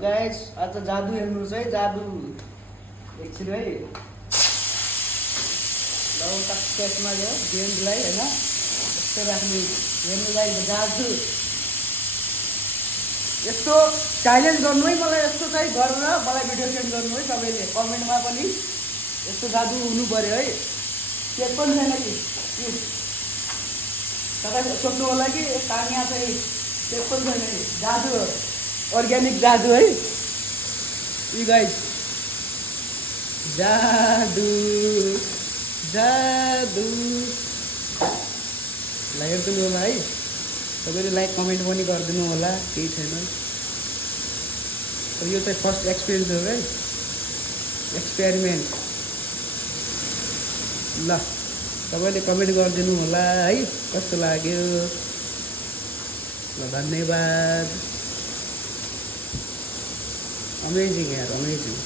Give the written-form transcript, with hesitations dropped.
guys आज जादु हेर्नुहोस् है जादु एकछिन है ल त्यसमा यो गेमलाई हैन यस्तो राख्ने हेर्नुलाई जादु यस्तो च्यालेन्ज गर्नु है मलाई यस्तो चाहिँ गरेर मलाई भिडियो सेन्ड गर्नु है सबैले कमेन्टमा पनि यस्तो जादु हुनु पर्यो है केही पनि छैन कि तपाईँ सोच्नु होला कि तानिया चाहिँ केही पनि छैन कि जादु हो अर्ग्यानिक जादु है यी गाइस जादु जादु ल हेरिदिनु होला है तपाईँले लाइक कमेन्ट पनि गरिदिनु होला केही छैन यो चाहिँ फर्स्ट एक्सपिरियन्स हो है एक्सपेरिमेन्ट ल तपाईँले कमेन्ट गरिदिनु होला है कस्तो लाग्यो ल धन्यवाद अमेजिङ यार अमेजिङ